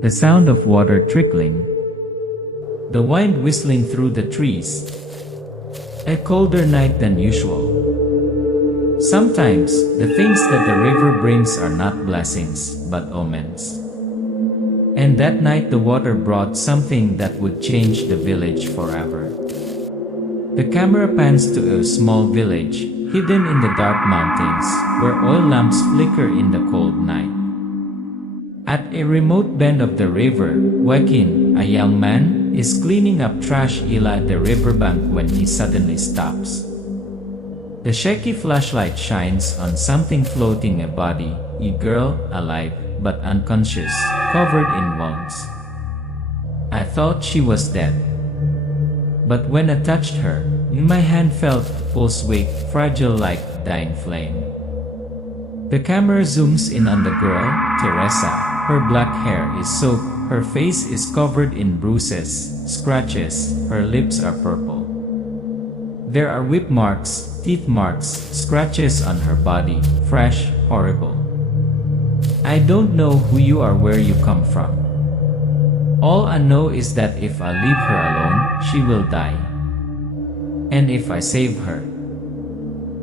The sound of water trickling. The wind whistling through the trees. A colder night than usual. Sometimes, the things that the river brings are not blessings, but omens. And that night the water brought something that would change the village forever. The camera pans to a small village, hidden in the dark mountains, where oil lamps flicker in the cold night. At a remote bend of the river, Joaquin, a young man, is cleaning up trash at the riverbank when he suddenly stops. The shaky flashlight shines on something floating, a body, a girl, alive, but unconscious, covered in wounds. I thought she was dead. But when I touched her, my hand felt pulse weak, fragile like a dying flame. The camera zooms in on the girl, Teresa. Her black hair is soaked, her face is covered in bruises, scratches, her lips are purple. There are whip marks, teeth marks, scratches on her body, fresh, horrible. I don't know who you are, where you come from. All I know is that if I leave her alone, she will die. And if I save her,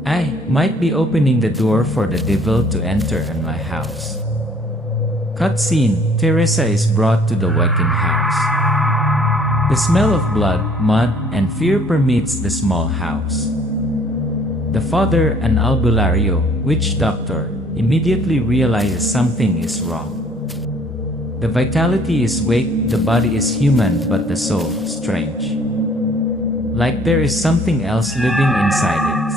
I might be opening the door for the devil to enter in my house. Cutscene: Teresa is brought to the Joaquin house. The smell of blood, mud, and fear permeates the small house. The father, an albulario, witch doctor, immediately realizes something is wrong. The vitality is weak, the body is human, but the soul, strange. Like there is something else living inside it.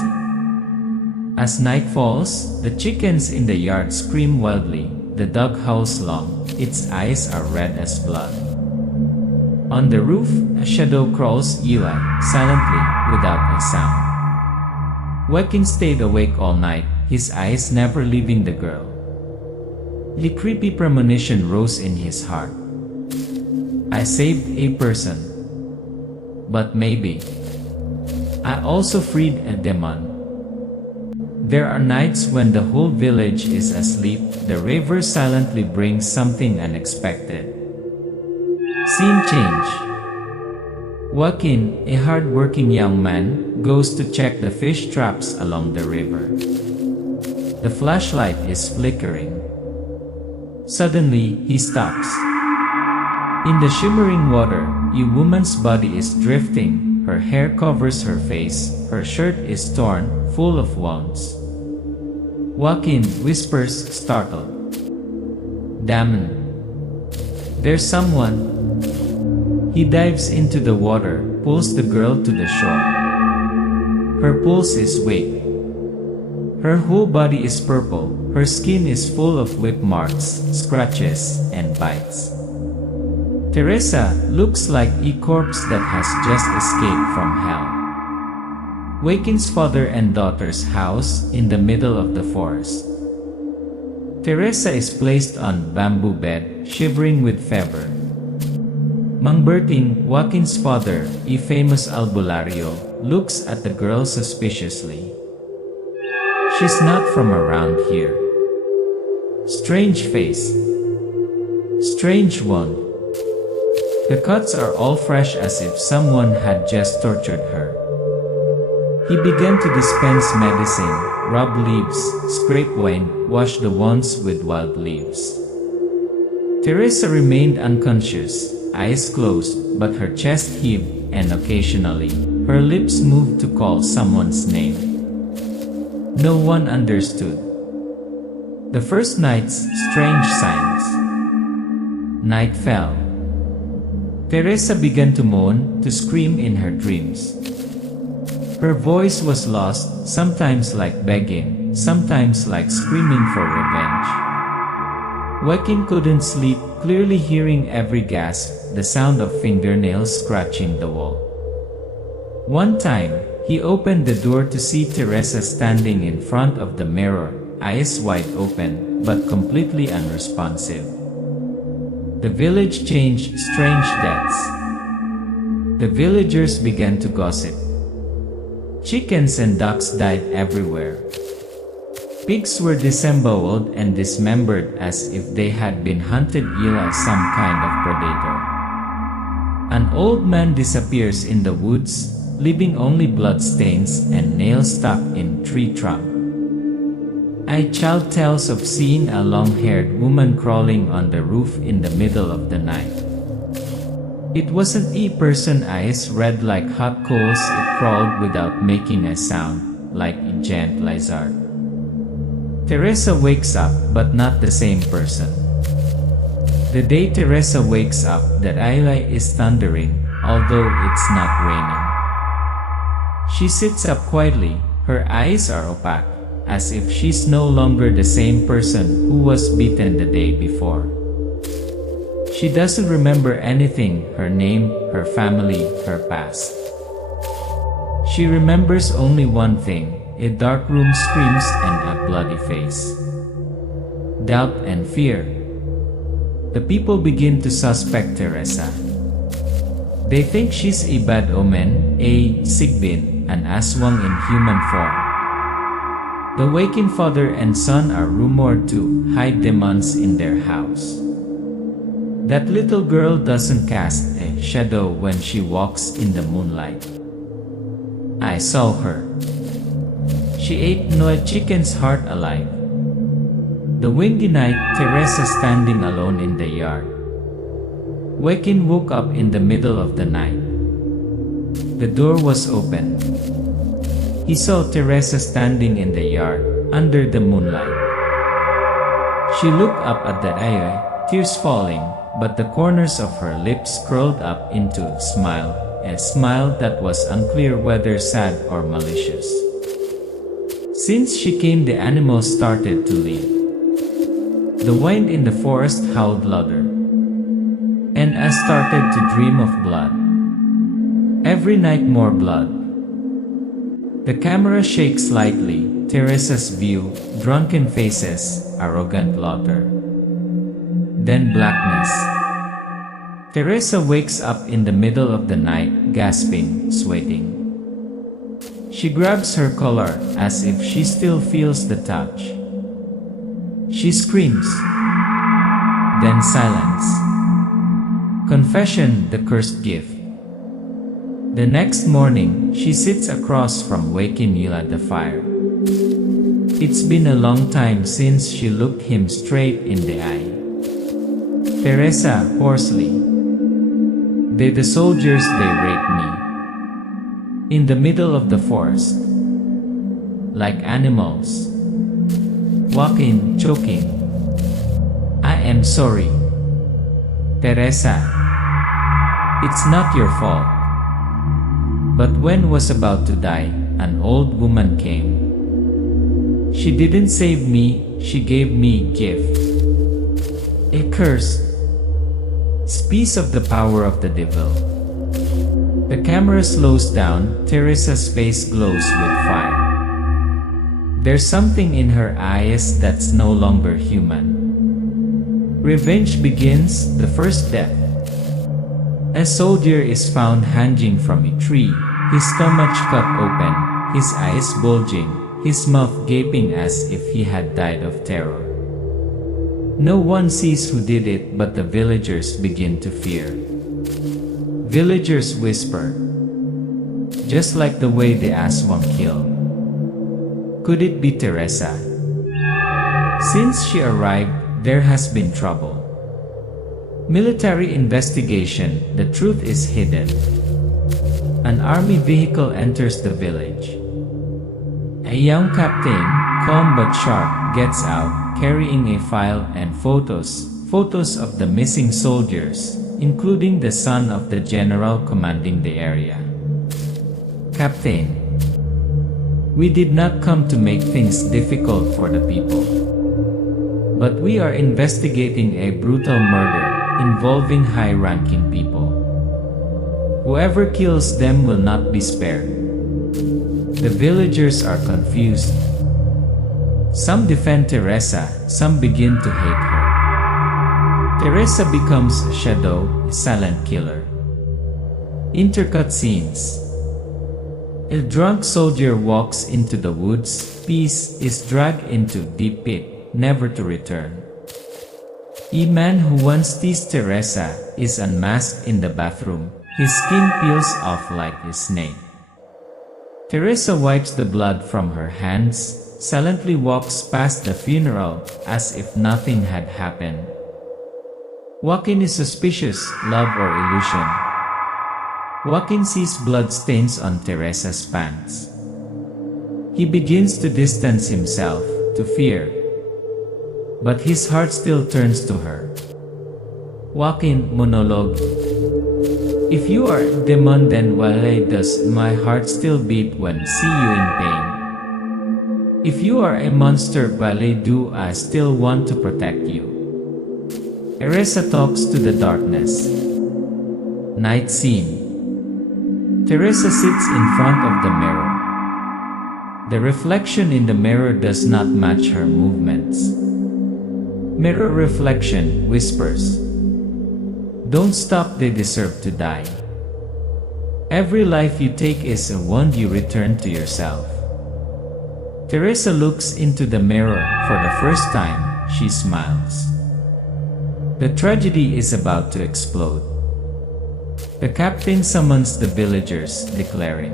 As night falls, the chickens in the yard scream wildly, the dog howls long, its eyes are red as blood. On the roof, a shadow crawls silently, without a sound. Joaquin stayed awake all night, his eyes never leaving the girl. A creepy premonition rose in his heart. I saved a person. But maybe I also freed a demon. There are nights when the whole village is asleep, the river silently brings something unexpected. Scene change. Joaquin, a hard-working young man, goes to check the fish traps along the river. The flashlight is flickering. Suddenly, he stops. In the shimmering water, a woman's body is drifting, her hair covers her face, her shirt is torn, full of wounds. Joaquin whispers, startled. Damn. There's someone. He dives into the water, pulls the girl to the shore. Her pulse is weak. Her whole body is purple, her skin is full of whip marks, scratches, and bites. Teresa looks like a corpse that has just escaped from hell. Joaquin's father and daughter's house in the middle of the forest. Teresa is placed on bamboo bed, shivering with fever. Mang Berting, Joaquin's father, a famous albulario, looks at the girl suspiciously. She's not from around here. Strange face. Strange wound. The cuts are all fresh as if someone had just tortured her. He began to dispense medicine, rub leaves, scrape wine, wash the wounds with wild leaves. Teresa remained unconscious, eyes closed, but her chest heaved, and occasionally, her lips moved to call someone's name. No one understood. The first night's strange signs. Night fell. Teresa began to moan, to scream in her dreams. Her voice was lost, sometimes like begging, sometimes like screaming for revenge. Joaquin couldn't sleep, clearly hearing every gasp, the sound of fingernails scratching the wall. One time, he opened the door to see Teresa standing in front of the mirror, eyes wide open, but completely unresponsive. The village changed, strange deaths. The villagers began to gossip. Chickens and ducks died everywhere. Pigs were disemboweled and dismembered as if they had been hunted as some kind of predator. An old man disappears in the woods, leaving only bloodstains and nails stuck in tree trunk. A child tells of seeing a long-haired woman crawling on the roof in the middle of the night. It wasn't a person, eyes red like hot coals, it crawled without making a sound, like a giant lizard. Teresa wakes up, but not the same person. The day Teresa wakes up, the sky is thundering, although it's not raining. She sits up quietly, her eyes are opaque, as if she's no longer the same person who was beaten the day before. She doesn't remember anything, her name, her family, her past. She remembers only one thing, a dark room, screams, and a bloody face. Doubt and fear. The people begin to suspect Teresa. They think she's a bad omen, a sigbin, an aswang in human form. The waking father and son are rumored to hide demons in their house. That little girl doesn't cast a shadow when she walks in the moonlight. I saw her. She ate no chicken's heart alive. The windy night, Teresa standing alone in the yard. Wakin woke up in the middle of the night. The door was open. He saw Teresa standing in the yard, under the moonlight. She looked up at the eye, tears falling, but the corners of her lips curled up into a smile that was unclear whether sad or malicious. Since she came, the animals started to leave. The wind in the forest howled louder. And I started to dream of blood. Every night more blood. The camera shakes slightly, Teresa's view, drunken faces, arrogant laughter. Then blackness. Teresa wakes up in the middle of the night, gasping, sweating. She grabs her collar, as if she still feels the touch. She screams. Then silence. Confession, the cursed gift. The next morning, she sits across from waking at the fire. It's been a long time since she looked him straight in the eye. Teresa, hoarsely. The soldiers, they raped me. In the middle of the forest. Like animals. Walking, choking. I am sorry. Teresa. It's not your fault. But when was about to die, an old woman came. She didn't save me, she gave me gift. A curse. Piece of the power of the devil. The camera slows down, Teresa's face glows with fire. There's something in her eyes that's no longer human. Revenge begins, the first death. A soldier is found hanging from a tree, his stomach cut open, his eyes bulging, his mouth gaping as if he had died of terror. No one sees who did it, but the villagers begin to fear. Villagers whisper, just like the way the aswang killed. Could it be Teresa? Since she arrived, there has been trouble. Military investigation, the truth is hidden. An army vehicle enters the village. A young captain, calm but sharp, gets out, carrying a file and photos of the missing soldiers, including the son of the general commanding the area. Captain, we did not come to make things difficult for the people. But we are investigating a brutal murder involving high-ranking people. Whoever kills them will not be spared. The villagers are confused. Some defend Teresa, some begin to hate her. Teresa becomes a shadow, a silent killer. Intercut scenes. A drunk soldier walks into the woods, peace is dragged into deep pit, never to return. A man who once teased Teresa is unmasked in the bathroom, his skin peels off like a snake. Teresa wipes the blood from her hands, silently walks past the funeral as if nothing had happened. Joaquin is suspicious, love or illusion. Joaquin sees blood stains on Teresa's pants. He begins to distance himself, to fear. But his heart still turns to her. Joaquin monologue. If you are a demon, then why does my heart still beat when see you in pain? If you are a monster, why do I still want to protect you? Teresa talks to the darkness. Night scene. Teresa sits in front of the mirror. The reflection in the mirror does not match her movements. Mirror reflection whispers, "Don't stop, they deserve to die." Every life you take is a wound you return to yourself. Teresa looks into the mirror for the first time, she smiles. The tragedy is about to explode. The captain summons the villagers, declaring,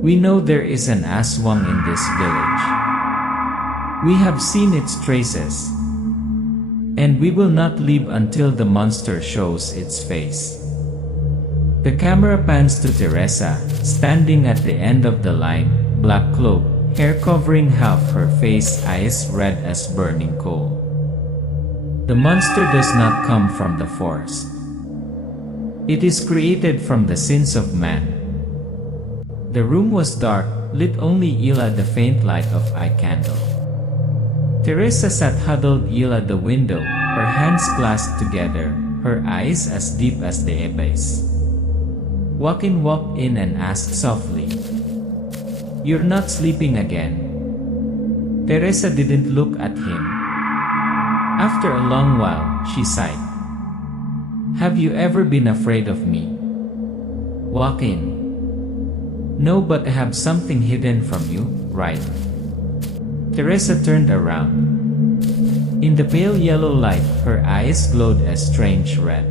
"We know there is an Aswang in this village. We have seen its traces, and we will not leave until the monster shows its face." The camera pans to Teresa, standing at the end of the line, black cloak, hair covering half her face, eyes red as burning coal. The monster does not come from the forest. It is created from the sins of man. The room was dark, lit only Ila the faint light of a candle. Teresa sat huddled Ila the window, her hands clasped together, her eyes as deep as the abyss. Joaquin walked in and asked softly, "You're not sleeping again?" Teresa didn't look at him. After a long while, she sighed. "Have you ever been afraid of me?" Joaquin. "No, but I have something hidden from you, right?" Teresa turned around. In the pale yellow light, her eyes glowed a strange red.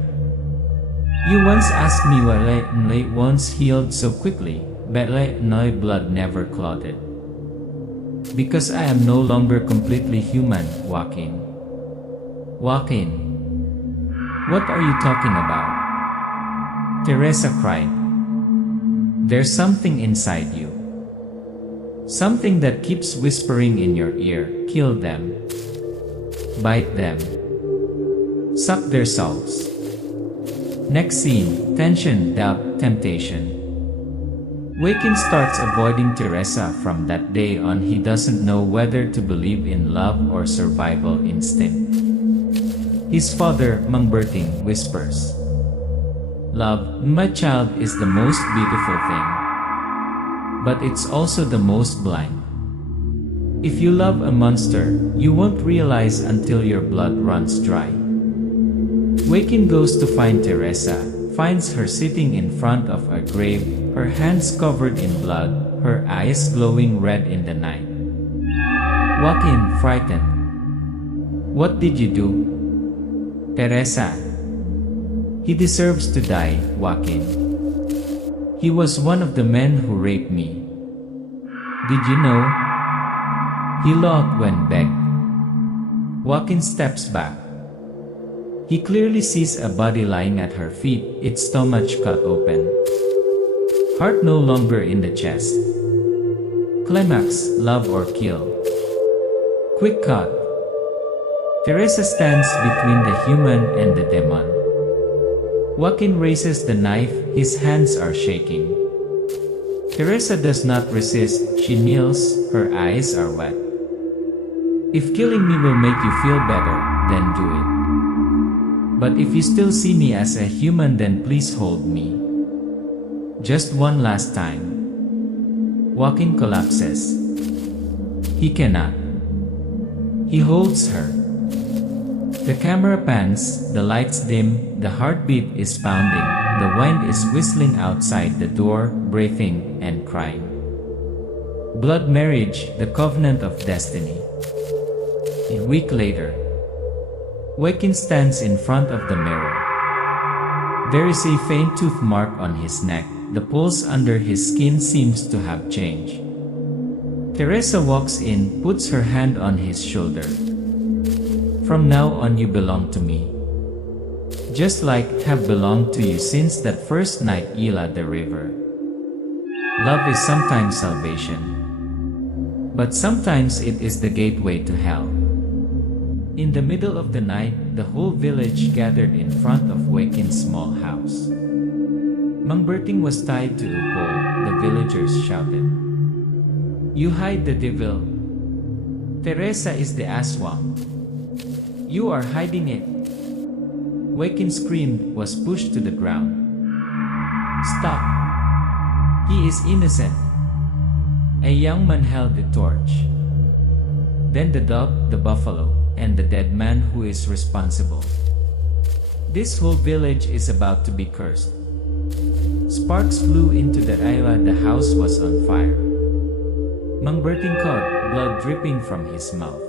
"You once asked me why I once healed so quickly, but my blood never clotted. Because I am no longer completely human, Joaquin." "Joaquin, what are you talking about?" Teresa cried. "There's something inside you. Something that keeps whispering in your ear, kill them. Bite them. Suck their souls." Next scene, tension, doubt, temptation. Joaquin starts avoiding Teresa. From that day on, he doesn't know whether to believe in love or survival instinct. His father, Mang Berting, whispers, "Love, my child, is the most beautiful thing. But it's also the most blind. If you love a monster, you won't realize until your blood runs dry." Joaquin goes to find Teresa, finds her sitting in front of a grave, her hands covered in blood, her eyes glowing red in the night. Joaquin, frightened. "What did you do?" "Teresa. He deserves to die, Joaquin. He was one of the men who raped me. Did you know? He laughed when begged." Joaquin steps back. He clearly sees a body lying at her feet, its stomach cut open. Heart no longer in the chest. Climax, love or kill. Quick cut. Teresa stands between the human and the demon. Joaquin raises the knife, his hands are shaking. Teresa does not resist, she kneels, her eyes are wet. "If killing me will make you feel better, then do it. But if you still see me as a human, then please hold me. Just one last time." Joaquin collapses. He cannot. He holds her. The camera pans, the lights dim, the heartbeat is pounding. the wind is whistling outside the door, breathing and crying. Blood marriage, the covenant of destiny. A week later, Joaquin stands in front of the mirror. There is a faint tooth mark on his neck. The pulse under his skin seems to have changed. Teresa walks in, puts her hand on his shoulder. From now on you belong to me. Just like have belonged to you since that first night Ila the river. Love is sometimes salvation. But sometimes it is the gateway to hell. In the middle of the night, the whole village gathered in front of Joaquin's small house. Mang Berting was tied to a pole. The villagers shouted, "You hide the devil. Teresa is the Aswang. You are hiding it." Joaquin screamed, was pushed to the ground. "Stop! He is innocent." A young man held the torch. Then the dog, the buffalo, and the dead man who is responsible. This whole village is about to be cursed. Sparks flew into the area. The house was on fire. Mang Berting caught, blood dripping from his mouth.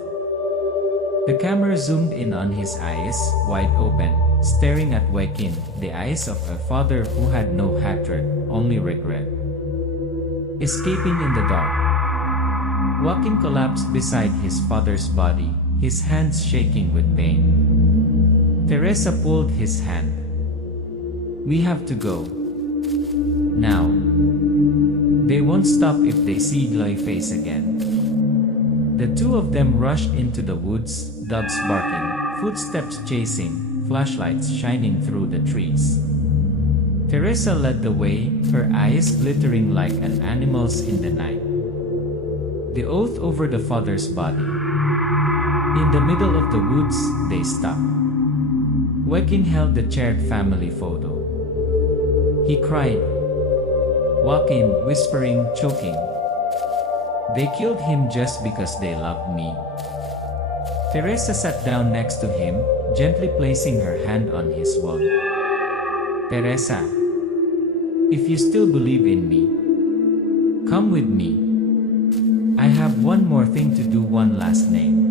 The camera zoomed in on his eyes, wide open, staring at Joaquin, the eyes of a father who had no hatred, only regret. Escaping in the dark. Joaquin collapsed beside his father's body, his hands shaking with pain. Teresa pulled his hand. "We have to go. Now. They won't stop if they see Loy's face again." The two of them rushed into the woods, dogs barking, footsteps chasing, flashlights shining through the trees. Teresa led the way, her eyes glittering like an animal's in the night. The oath over the father's body. In the middle of the woods, they stopped. Joaquin held the shared family photo. He cried. Joaquin, whispering, choking. "They killed him just because they loved me." Teresa sat down next to him, gently placing her hand on his wall. "Teresa, if you still believe in me, come with me. I have one more thing to do, one last name."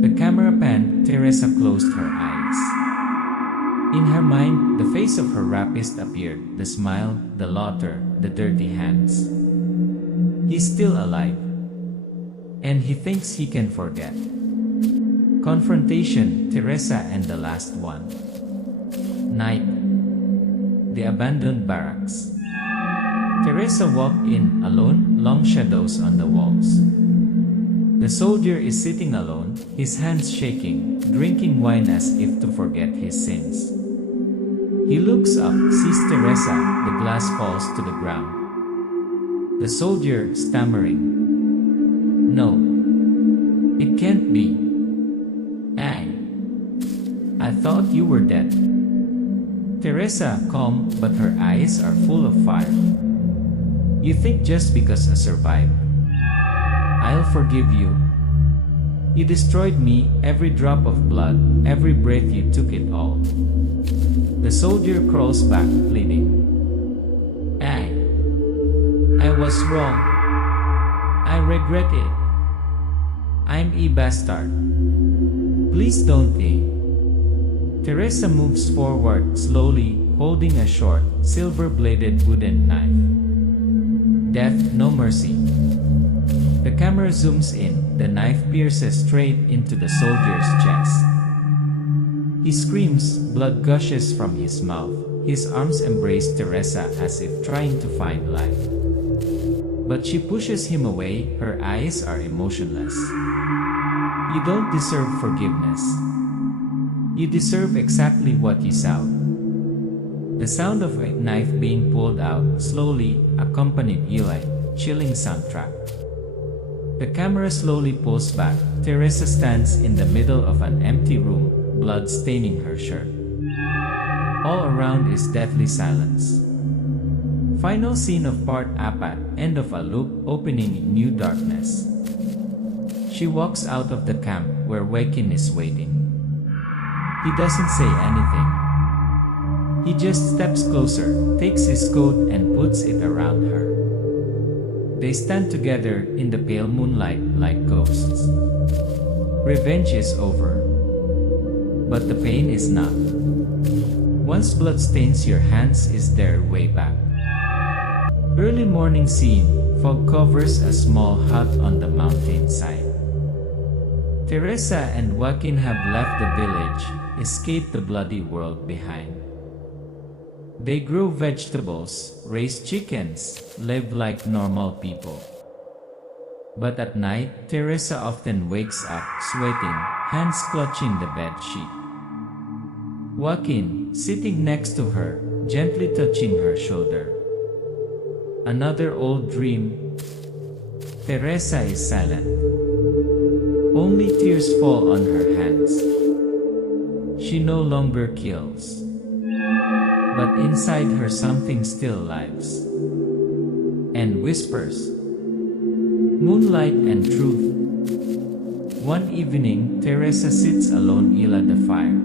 The camera panned. Teresa closed her eyes. In her mind, the face of her rapist appeared, the smile, the laughter, the dirty hands. He's still alive. And he thinks he can forget. Confrontation, Teresa and the last one. Night. The abandoned barracks. Teresa walked in, alone, long shadows on the walls. The soldier is sitting alone, his hands shaking, drinking wine as if to forget his sins. He looks up, sees Teresa, the glass falls to the ground. The soldier, stammering. "No. It can't be. I thought you were dead." Teresa, calm, but her eyes are full of fire. "You think just because I survived, I'll forgive you? You destroyed me, every drop of blood, every breath you took it all." The soldier crawls back, pleading. I was wrong. I regret it. I'm a bastard. Please don't. Teresa moves forward, slowly, holding a short, silver-bladed wooden knife. Death, no mercy. The camera zooms in, the knife pierces straight into the soldier's chest. He screams, blood gushes from his mouth, his arms embrace Teresa as if trying to find life. But she pushes him away, her eyes are emotionless. "You don't deserve forgiveness. You deserve exactly what you saw." The sound of a knife being pulled out, slowly, accompanied Eli, chilling soundtrack. The camera slowly pulls back. Teresa stands in the middle of an empty room, blood staining her shirt. All around is deathly silence. Final scene of part apat, end of a loop, opening in new darkness. She walks out of the camp, where Joaquin is waiting. He doesn't say anything. He just steps closer, takes his coat and puts it around her. They stand together in the pale moonlight like ghosts. Revenge is over. But the pain is not. Once blood stains your hands is their way back. Early morning scene, fog covers a small hut on the mountainside. Teresa and Joaquin have left the village, escaped the bloody world behind. They grow vegetables, raise chickens, live like normal people. But at night, Teresa often wakes up, sweating, hands clutching the bed sheet. Joaquin, sitting next to her, gently touching her shoulder. Another old dream. Teresa is silent. Only tears fall on her hands. She no longer kills. But inside her something still lives and whispers. Moonlight and truth. One evening, Teresa sits alone at the fire.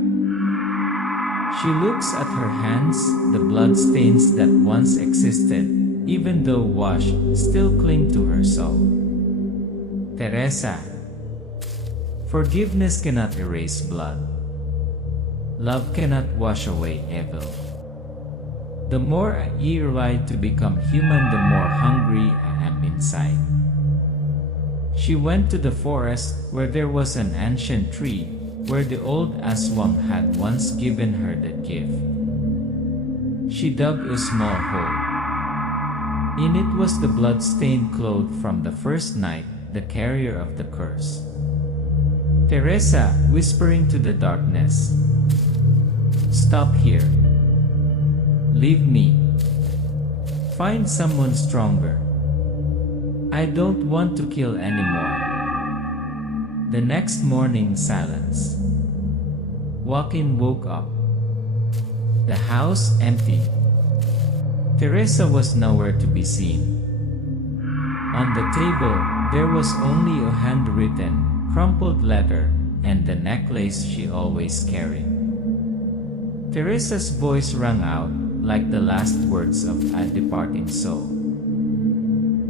She looks at her hands, the blood stains that once existed, even though washed, still cling to her soul. Teresa. Forgiveness cannot erase blood. Love cannot wash away evil. The more I try to become human, the more hungry I am inside. She went to the forest, where there was an ancient tree, where the old Aswang had once given her the gift. She dug a small hole. In it was the blood-stained cloth from the first night, the carrier of the curse. Teresa, whispering to the darkness, "Stop here. Leave me. Find someone stronger. I don't want to kill anymore." The next morning, silence. Joaquin woke up. The house empty. Teresa was nowhere to be seen. On the table, there was only a handwritten, crumpled letter and the necklace she always carried. Teresa's voice rang out like the last words of a departing soul.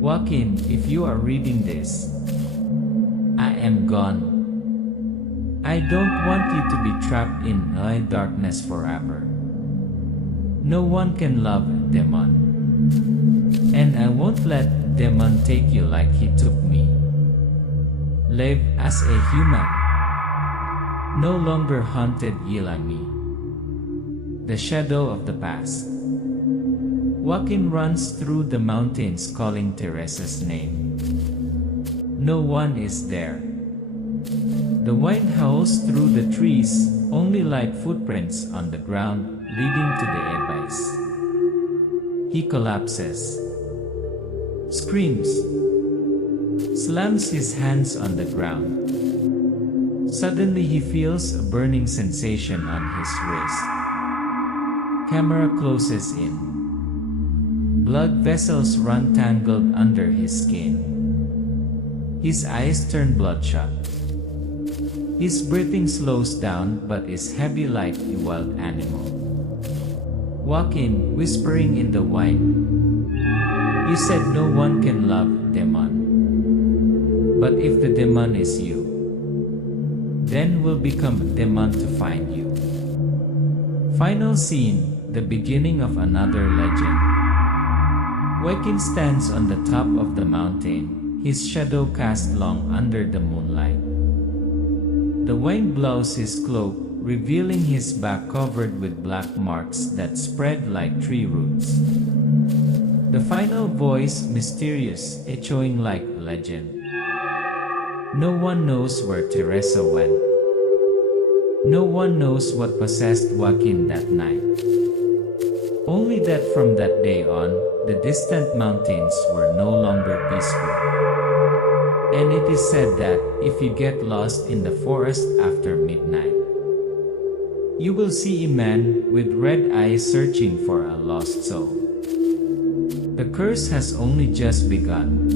"Joaquin, if you are reading this, I am gone. I don't want you to be trapped in darkness forever. No one can love Demon. And I won't let Demon take you like he took me. Live as a human. No longer haunted me. The shadow of the past." Joaquin runs through the mountains calling Teresa's name. No one is there. The wind howls through the trees, only like footprints on the ground leading to the abyss. He collapses, screams, slams his hands on the ground. Suddenly he feels a burning sensation on his wrist. Camera closes in. Blood vessels run tangled under his skin. His eyes turn bloodshot. His breathing slows down but is heavy like a wild animal. Joaquin, whispering in the wind, "You said no one can love Demon. But if the Demon is you, then will become a Demon to find you." Final scene, the beginning of another legend. Joaquin stands on the top of the mountain, his shadow cast long under the moonlight. The wind blows his cloak, revealing his back covered with black marks that spread like tree roots. The final voice, mysterious, echoing like legend. No one knows where Teresa went. No one knows what possessed Joaquin that night. Only that from that day on, the distant mountains were no longer peaceful. And it is said that, if you get lost in the forest after midnight, you will see a man with red eyes searching for a lost soul. The curse has only just begun.